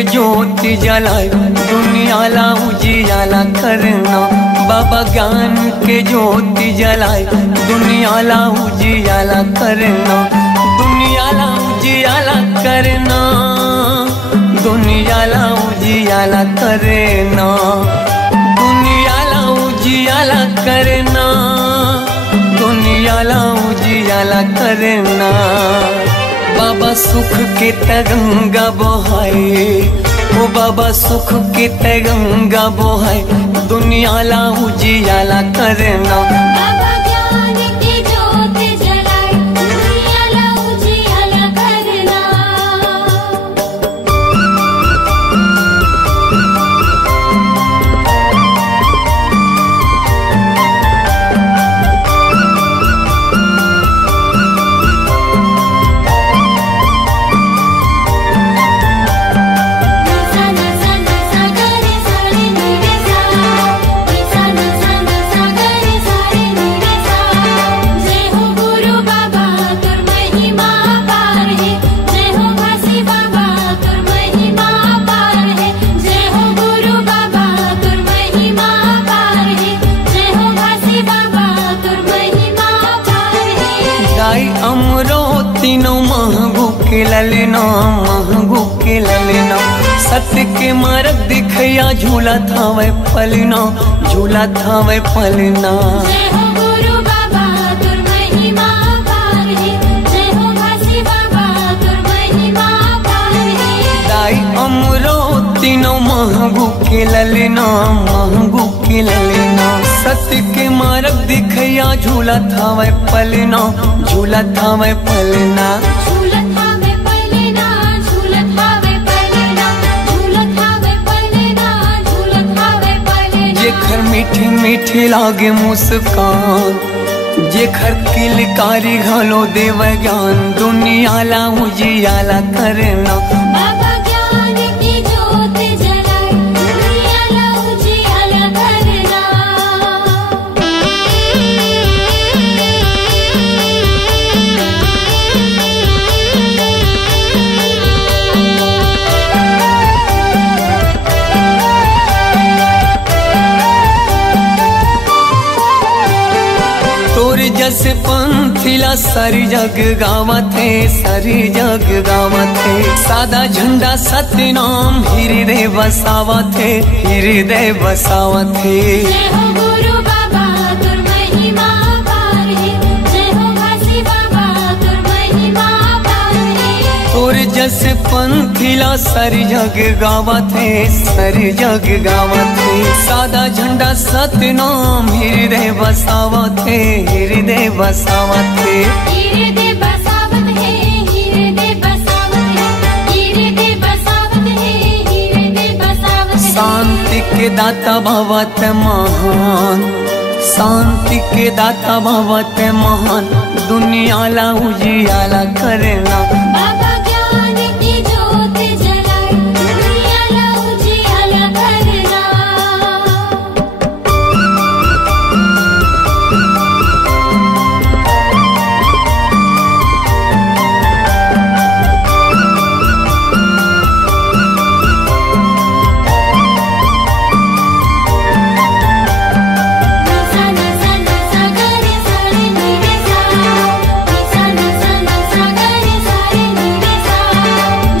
के ज्योति जलाए दुनिया ला उजियाला करना। बाबा ज्ञान के ज्योति जलाए दुनिया ला उजियाला करना। दुनिया ला उजियाला करना, दुनिया ला उजियाला करना, दुनिया ला उजियाला करना, दुनिया ला उजियाला करना। बाबा सुख के तरंगा बहाए, ओ बाबा सुख के तरंगा बहाए दुनिया ला उजियाला करना। बाबा ज्ञान की ज्योति जलाए दुनिया ला उजियाला करना। तीनों महंगू के ललना, महंगू के ललना। सत्य के मार्ग दिखया झूला था वह पलना, झूला था वह पलना। जय हो गुरु बाबा तुर महिमा पार है, जय हो घासी बाबा तुर महिमा पार है। दाई अमरो तीनों महंगू के ललना, महंगू के ललना। सत्य के मार्ग दिखया झूला था वह पलना, झूला था वह पलना। झूला था वह पलना, झूला था वह पलना, झूला था वह पलना, झूला था वह पलना। जेखर मीठी मीठी लागे मुस्कान, जेखर किलकारी घालो देव ज्ञान दुनिया ला उजियाला करना। बाबा ज्ञान की ज्योति जलाए दुनिया ला उजियाला करना। तोर जस पंथिला सारी जग गावत है, सारी जग गावत है। सादा झंडा सत्य नाम हृदय बसावत है, हृदय बसावत है। जय हो गुरु बाबा तुर महिमा पार है, जय हो घासी बाबा तुर महिमा पार है। तोर जस पंथिला सारी जग गावत है, सारी जग गावत है। सादा झंडा सत्य नाम हृदय बसावत है, हृदय बसावत है। हृदय बसावत है, हृदय बसावत है, हृदय बसावत है, हृदय बसावत है। शांति के दाता भवत महान, शांति के दाता भवत महान दुनिया ला उजियाला करना। बाबा ज्ञान की ज्योति जलाए दुनिया ला उजियाला करना।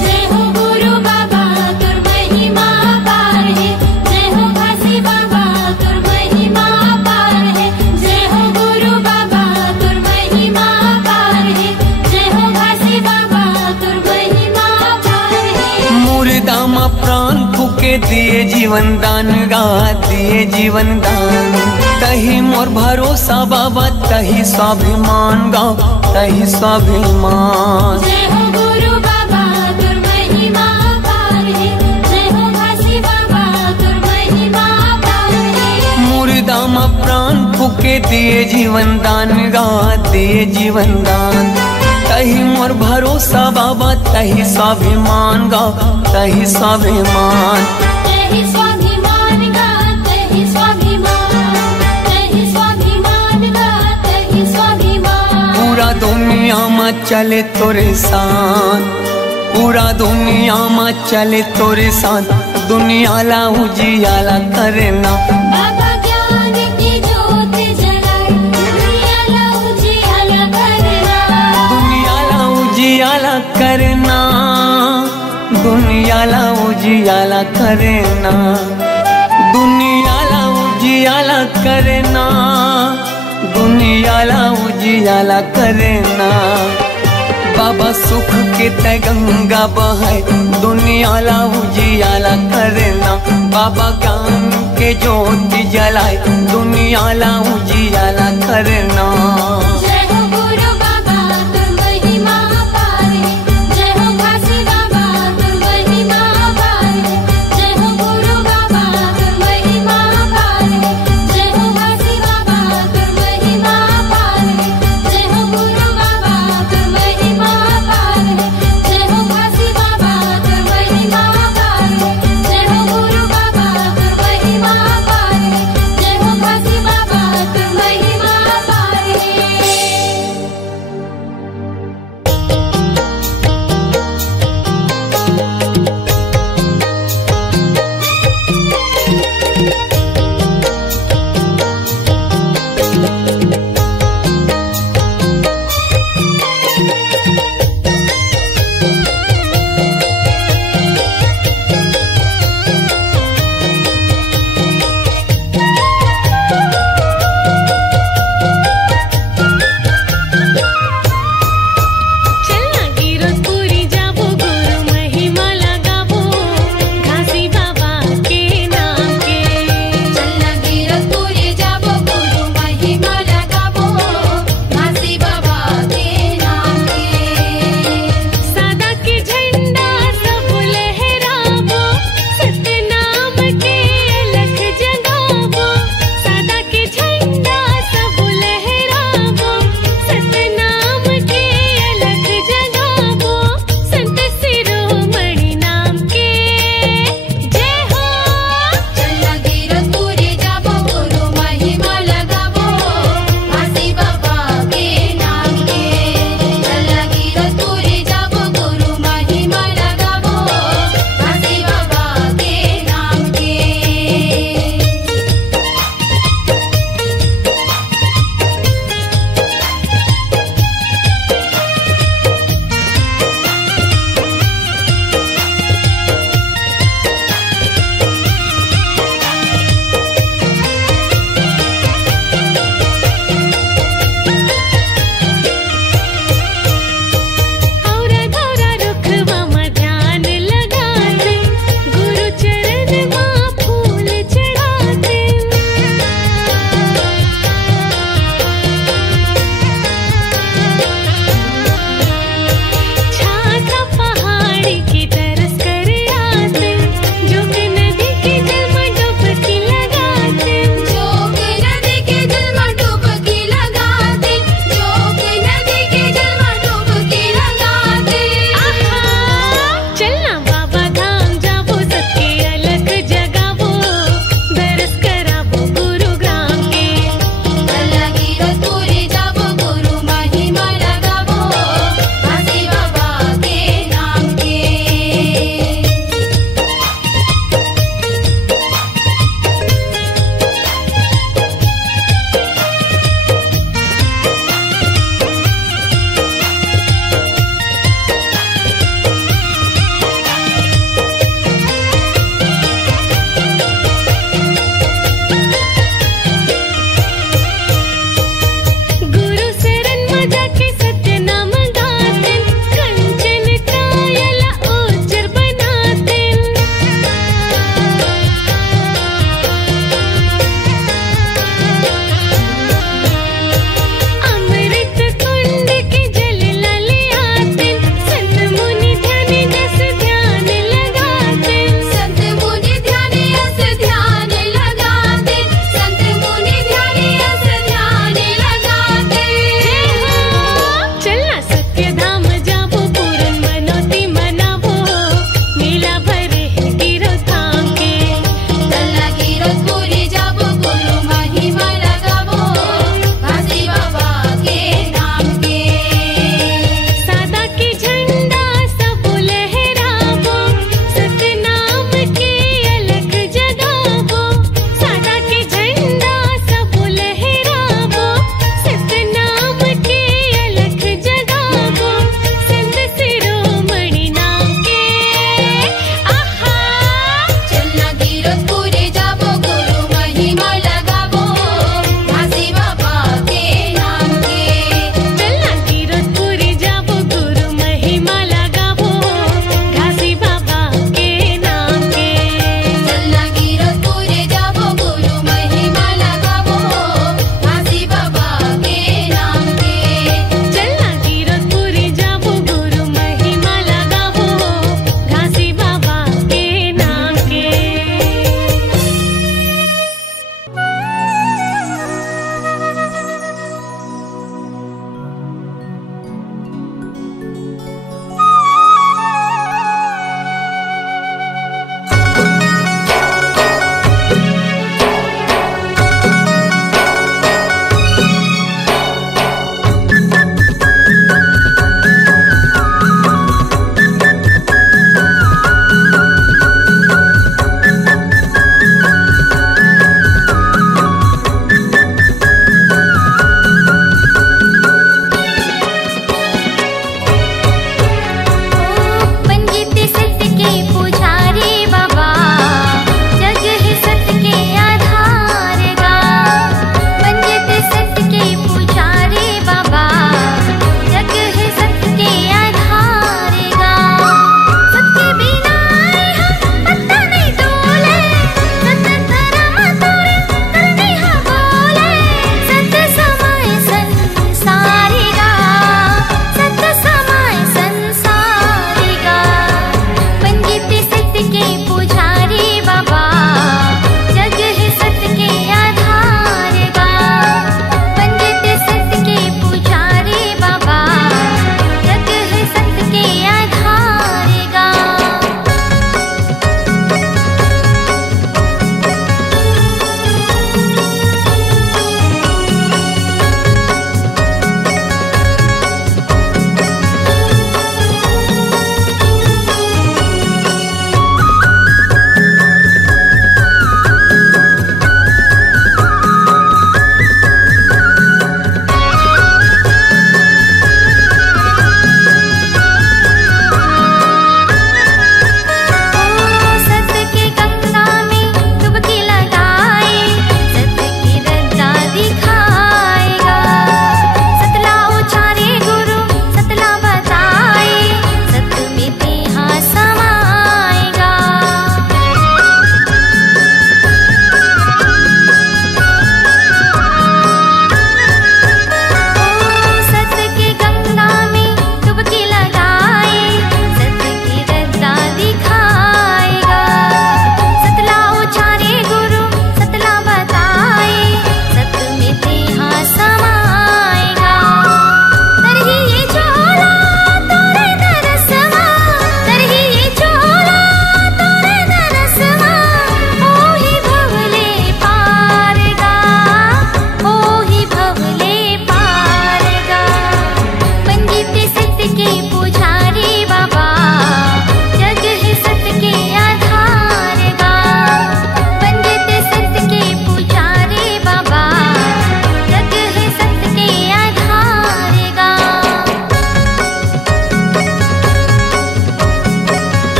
जय हो गुरु बाबा तुर महिमा पार है, जय हो घासी बाबा तुर महिमा पार है। जय हो गुरु बाबा तुर महिमा पार है, जय हो घासी बाबा तुर महिमा पार है। मुर्दा मा प्राण फूके दिए जीवन दान गा, दिए जीवन दान। तही मोर भरोसा बाबा, तही स्वाभिमान गा, तही स्वाभिमान। जय हो गुरु बाबा तुर महिमा पार है, जय हो घासी बाबा तुर महिमा पार है। मुर्दा मा प्राण फूके दिए जीवन दान गा, दिए जीवन दान। तही मोर भरोसा बाबा, तही स्वाभिमान गा, तही स्वाभिमान। तहि स्वाभिमान गा, तहि स्वाभिमान, तहि स्वाभिमान गा, तहि स्वाभिमान। पूरा दुनिया में चले तोरे शान, पूरा दुनिया में चले तोरे साथ, दुनिया ला उजियाला करना। बाबा ज्ञान की ज्योत जलाए, दुनिया ला उजियाला करना। दुनिया ला उजियाला करना, दुनिया ला उजियाला करना, दुनिया ला उजियाला करना, दुनिया ला उजियाला करना। बाबा सुख के तय गंगा बहाए, दुनिया ला उजियाला करना। बाबा ज्ञान के ज्योति जलाए, दुनिया ला उजियाला करना। जय हो गुरु बाबा तुम महिमा अपार है, जय हो काशी बाबा तुम महिमा अपार है, जय हो गुरु बाबा तुम महिमा अपार है, जय हो काशी बाबा तुम महिमा अपार है, जय हो गुरु बाबा तुम महिमा अपार है, जय हो काशी बाबा तुम महिमा अपार है, जय हो गुरु बाबा तुम महिमा अपार है, जय हो काशी बाबा तुम महिमा अपार है।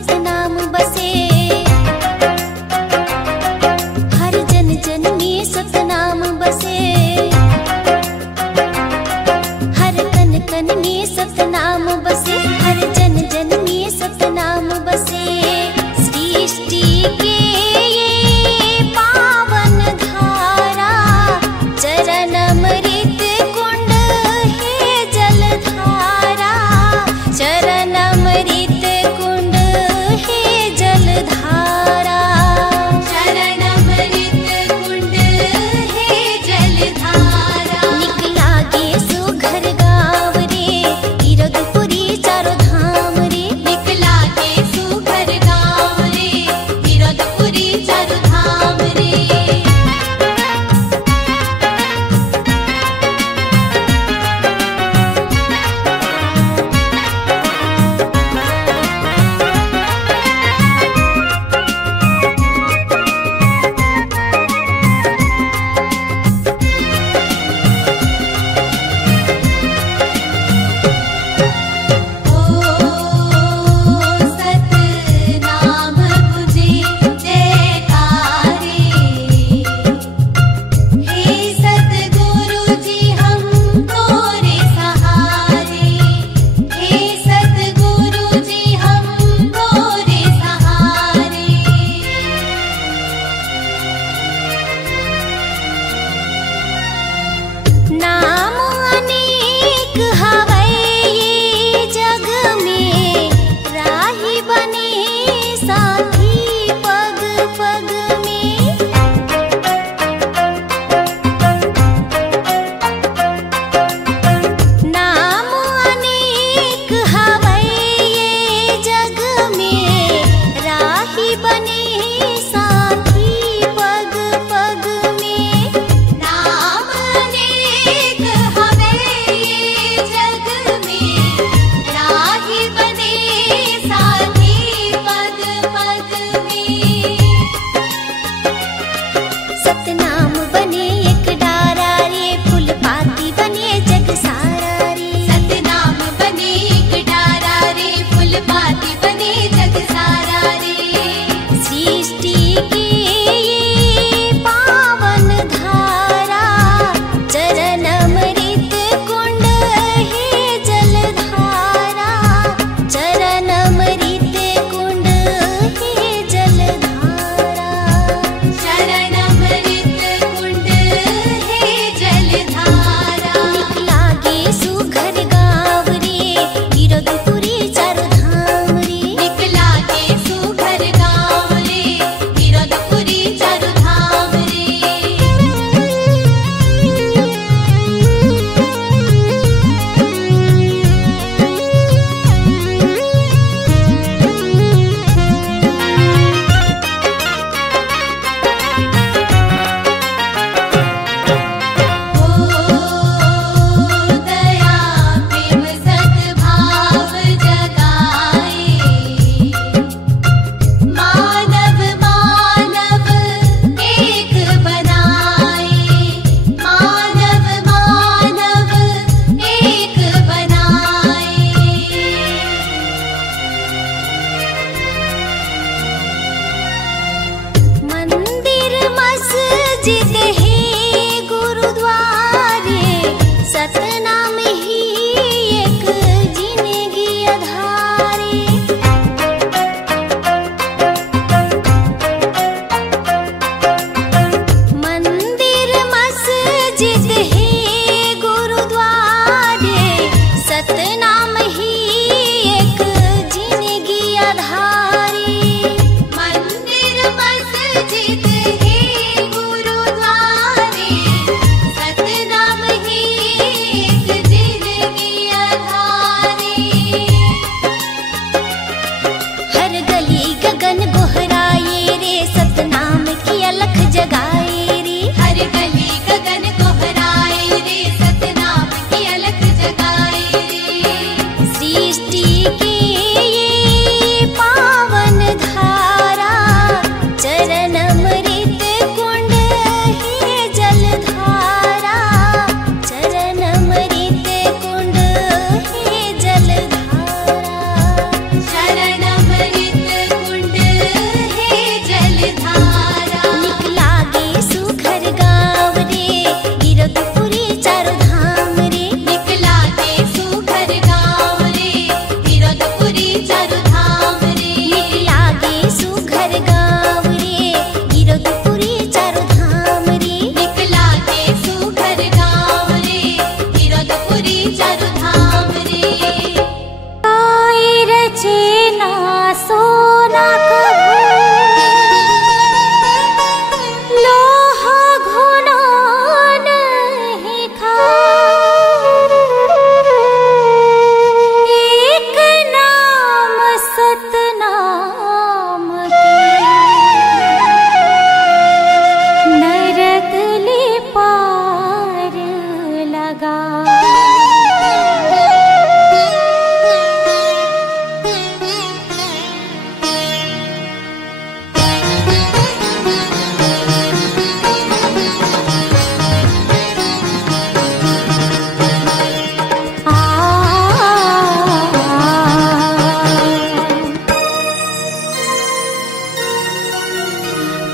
सतनाम बसे। हर जन जन में सतनाम बसे। हर कन कन में सतनाम बसे। हर जन जन में सतनाम बसे। सृष्टि के ये पावन धारा चरण अमृत कुंड है जलधारा। चरण अमृत कुंड है जलधारा। चरण अमृत कुंड है जलधारा। निकला गे सुघर गाँव रे गिरधपुरी चारों धाम रे। निकला के सुघर गाँव रे गिरधपुरी चारों धाम रे। सतनाम बुझे जयकारे। हे सतगुरु जी हम तोरे सहारे। हे सतगुरु जी हम तोरे सहारे। नाम अनेक हवै ये जग में। राही बने साथी पग पग में। नाम अनेक हवै ये जग में। राही बने साथी पग पग में। नाम अनेक हवे ये जग में। राही बने साथी पग पग में। सतनाम बने एक डारा रे फूल पाती बने जग सारा रे। सतनाम बने एक डारा रे फूल पाती बने जग सारा रे। सृष्टि के ये पावन धारा चरण अमृत कुंड है जलधारा। चरण अमृत कुंड है जलधारा। शरण अमृत कुंड है जलधारा। निकला गे सुघर गाँव रे गिरधपुरी चारों धाम रे। निकला के सुघर गाँव रे गिरधपुरी चारों धाम रे। दया प्रेम सद्भाव जगाए। मानव मानव एक बनाए। मानव मानव एक बनाए। मंदिर मस्जिद है गुरुद्वारे। सतनाम ही एक जिंदगी आधारे। मंदिर मस्जिद है गुरुद्वारे। सतनाम ही एक जिंदगी आधारे। मंदिर मस्जिद है गुरुद्वारे। सतनाम ही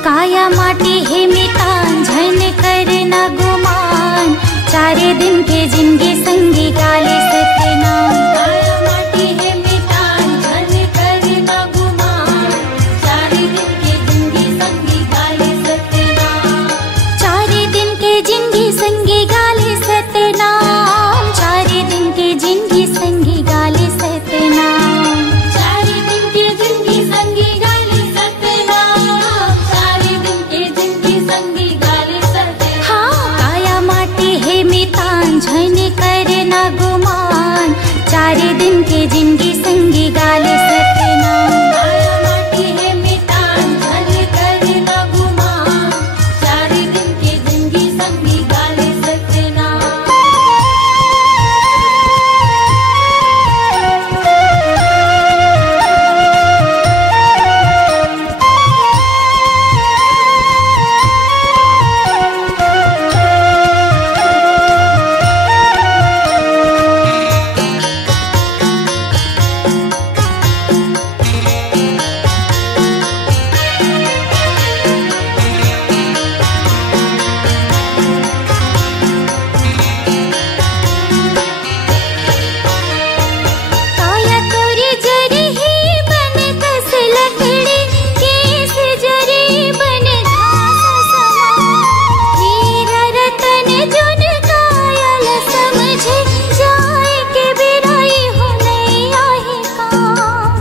काया माटी हे मितान झन करना गुमान, चारे दिन के जिंदगी संगी गाले सत्यनाम। काया माटी है मितान झन करना गुमान, चारे दिन के जिंदगी संगी गाले सत्यनाम। चारे दिन के जिंदगी संगी गाले सत्यनाम, चारे दिन के जिंदगी संगी गाले सत्यनाम। चारे दिन के जिंदगी संगी गाले सत्यनाम, चारे दिन के जिंदगी संगी गाले सत्यनाम। हाँ काया माटी हे मितान झन करना गुमान, चारे दिन के जिंदगी संगी गाले सत्यनाम। काया माटी है मितान झन करना गुमान, चारे दिन के जिंदगी संगी गाले सत्यनाम। काया तोरी जरी ही बन कस लकड़ी, केस जरी बन घास समान। हीरा रतन जुन कायल समझे, जाए के बिराई हो नहीं आहे काम।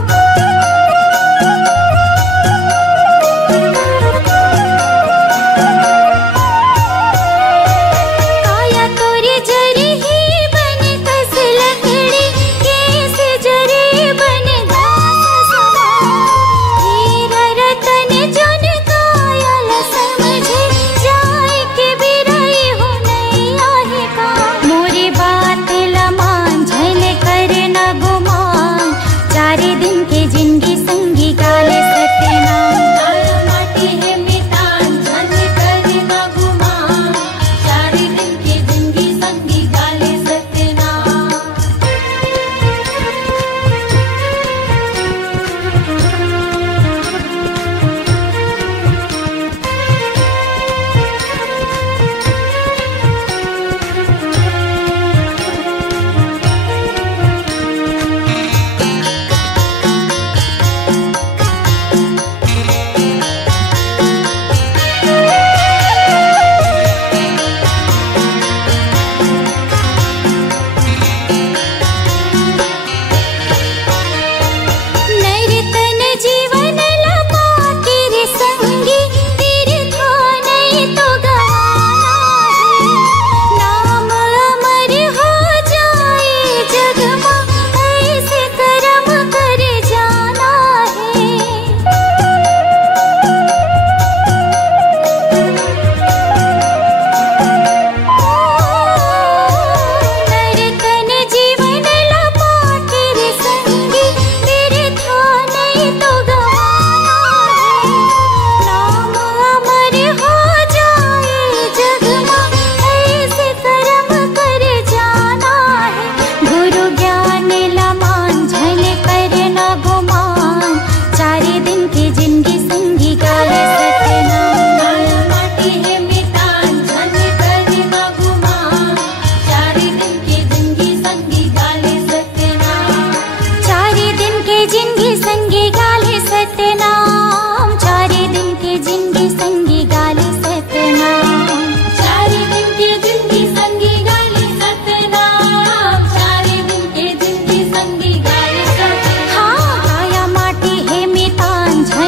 काया तोरी जरी ही बन कस लकड़ी, केस जरी बन घास समान। हीरा रतन जुन कायल समझे, जाए के बिराई हो नहीं आहे काम। मोरी बात लमान झन करना गुमान, चारे दिन के जिंदगी संगी गाले सत्यनाम। काया माटी है मितान झन करना गुमान, चारे दिन के जिंदगी संगी गाले सत्यनाम। नर्तन जीवन लपा तेरे संगी, तीर्था नहीं तो गवाना है। नाम अमर हो जाए जग में, ऐसे कर्म कर जाना है। नर्तन जीवन लपा तेरे संगी, तीर्था नहीं तो गवाना है। नाम अमर हो जाए जग में, ऐसे कर्म कर जाना है। गुरु ज्ञान लमान झन करना गुमान, चारे दिन की जिंदगी संगी गाले सत्यनाम। काया माटी है मितान झन करना गुमान, चारे दिन के जिंदगी संगी गाले सत्यनाम। चारे दिन के जिंदगी संगी गाले सत्यनाम, चारे दिन के जिंदगी संगी गाले सत्यनाम। चारे दिन के जिंदगी संगी गाले सत्यनाम, चारे दिन के जिंदगी संगी गाले सत्यनाम। हाँ काया माटी हे मितान झन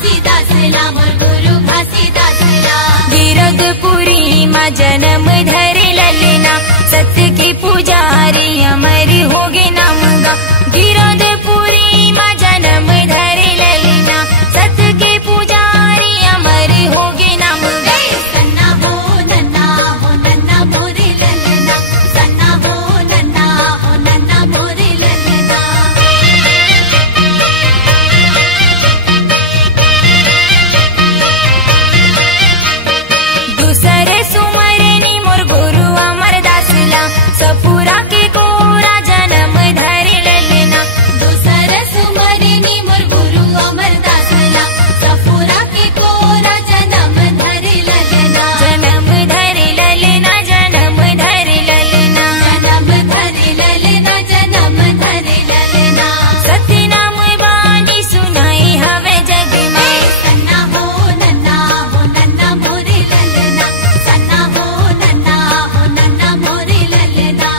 घासीदासला मोर गुरु घासीदासला। गिरधपुरी माँ जन्म धरे ललना, सत्य के पुजारी अमर होगे नाम गा। गिरधपुरी माँ जन्म धरे ललना, सत्य के पुजारी अमर होगे नाम गा। सन्ना हो नन्ना मोरे ललना, सन्ना हो नन्ना मोरे ललना। दूसरे सुमरनी मोर गुरु अमरदासला, सपुरा के कोरा जन्म धरे ललना। दूसर सुमरनी मोर गुरु अमरदासला, सफुरा के कोरा जन्म धरे ललना। जन्म धरे ललना, जन्म धरे ललना। जन्म धरे ललना, जन्म धरे ललना। सत्य नाम बानी सुनाई हवे जग में। सन्ना हो नन्ना मोरे ललना, सन्ना हो नन्ना मोरे ललना।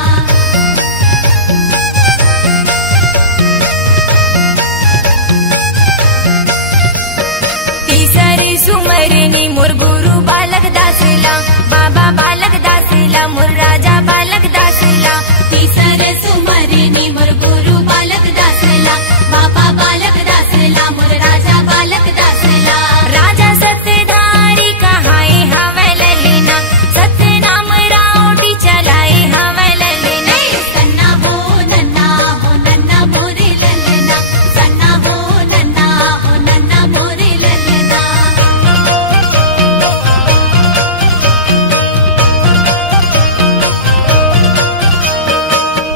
तीसरी सुमरनी मोर गुरु बालक दासला, बाबा बालक दासला, मोर राजा बालक दासला। तीसर सुमरनी मोर गुरु बालक दासला, बाबा बालक दासला, मोर राजा बालक दासला। राजा सत्यधारी कहाए हवे ललना, सत्य नाम राउटी चलाए हवे ललना। सन्ना हो नन्ना मोरे ललना, सन्ना हो नन्ना मोरे ललना।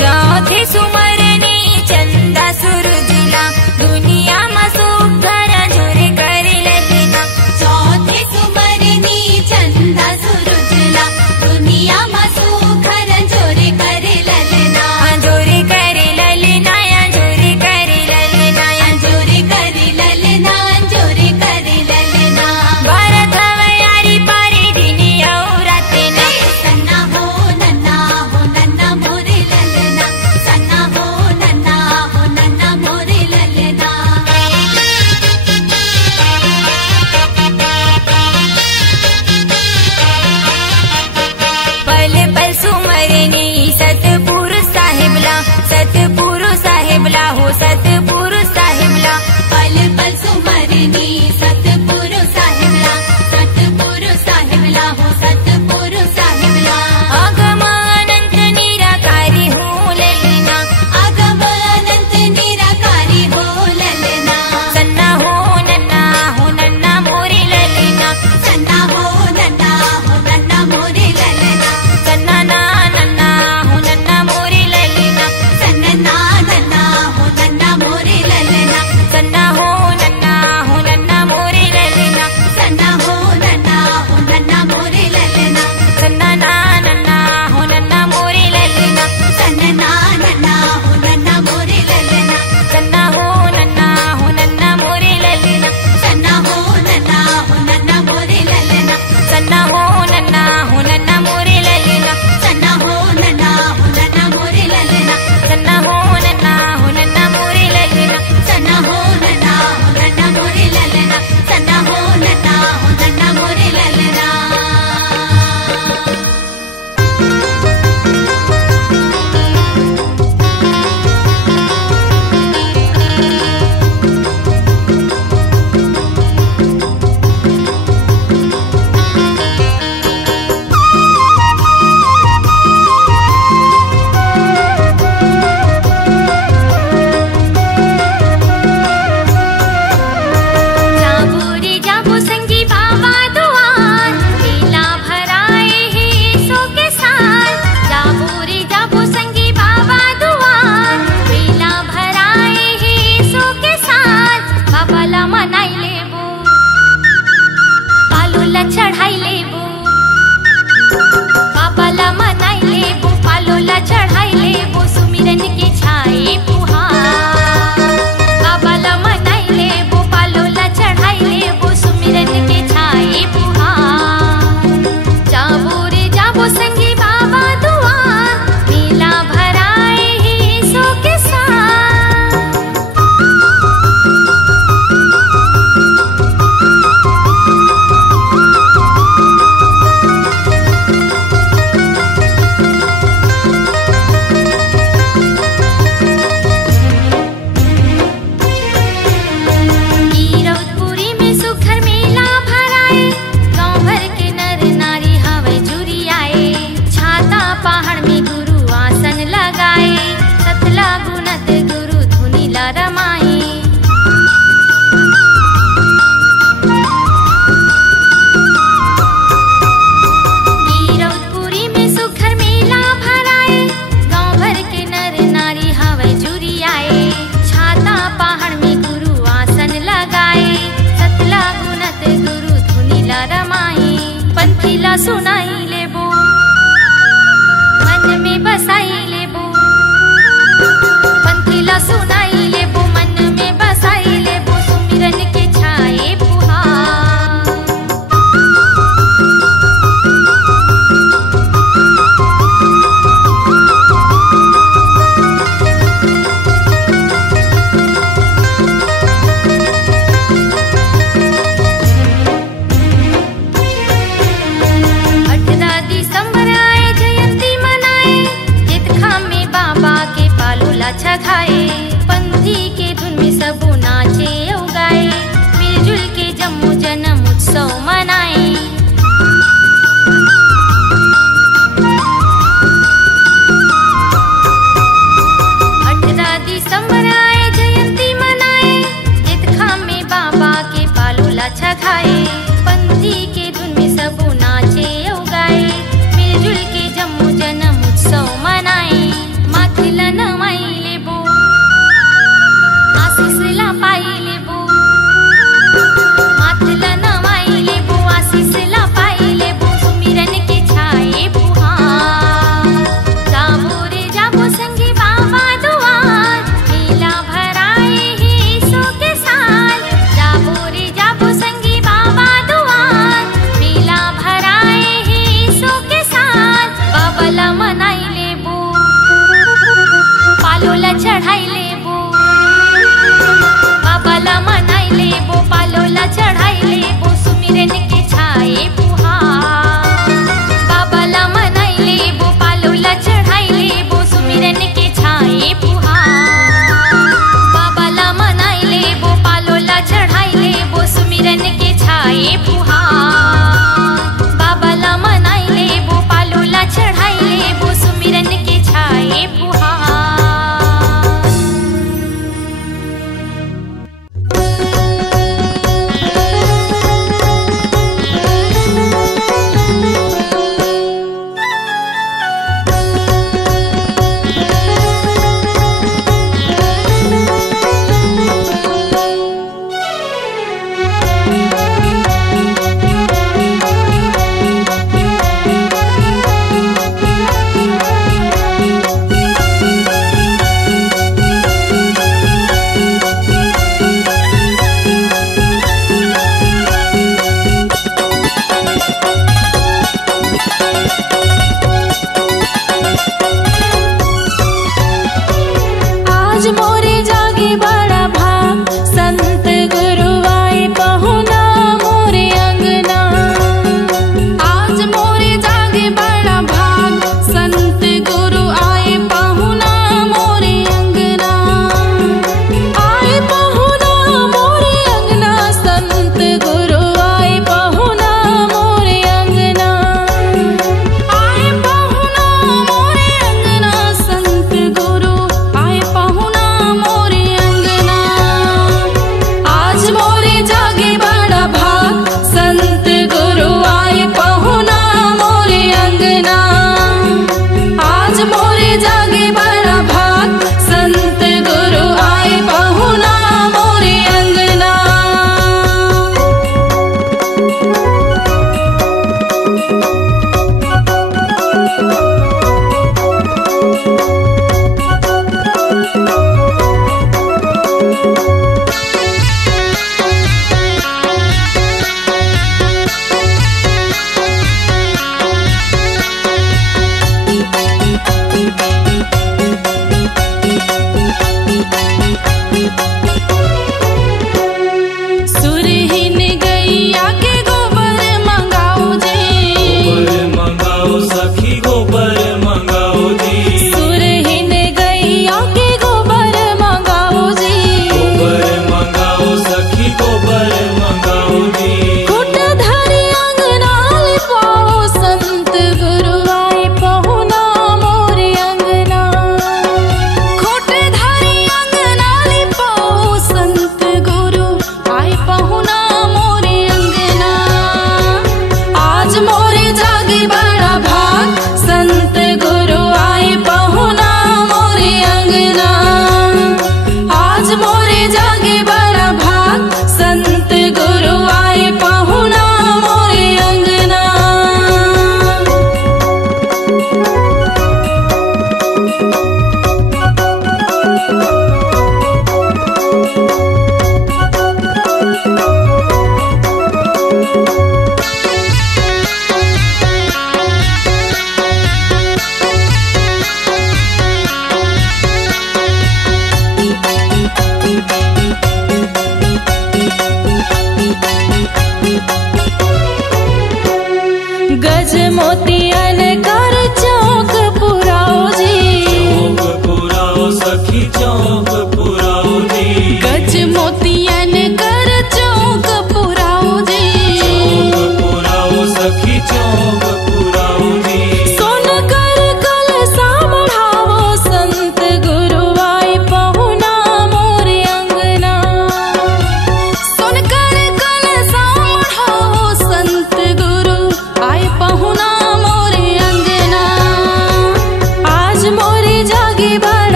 चौथे सुमरनी चंदा सूरजला, दुनिया में सुख झोरे करे ललना। चौथे सुमरनी चंदा सूरजला, दुनिया में सुखर जोरे करे ललना। झोरे करे ललना, झोरे करे ललना। जोरे करे ललना, जोरे करे ललना। भारत हवयारी पारे दिन और रात ने। सन्ना हो नन्ना मोरे ललना, सन्ना हो नन्ना मोरे ललना। पल पल सुमरनी सतपुरुष साहेबला, सतपुरुष साहेबला हो सतपुरुष साहेबला। पल पल सुमरनी सतपुरु साहिबला, सतपुरु साहिबला हो सतपुरु साहिबला। अगम अनंत निराकारी हो ललना, अगम अनंत निराकारी हो ललना। सन्ना हो नन्ना मोरे ललना। सन्ना हो नन्ना मोरे ललना। सन्ना नन्ना हो नन्ना मोरे ललना। सन्ना हो नन्ना मोरे ललना। सन्ना हो नन्ना मोरे ललना। सन्ना हो नन्ना मोरे ललना। सन्ना नन्ना हो नन्ना मोरे ललना। सन्ना हो नन्ना मोरे ललना। सन्ना हो नन्ना मोरे ललना। सन्ना हो नन्ना मोरे ललना। सन्ना हो नन्ना मोरे ललना। सन्ना हो नन्ना मोरे ललना। सन्ना हो नन्ना मोरे ललना। सन्ना हो नन्ना मोरे ललना। सन्ना हो नन्ना मोरे ललना। रमाई पंथीला सुनाई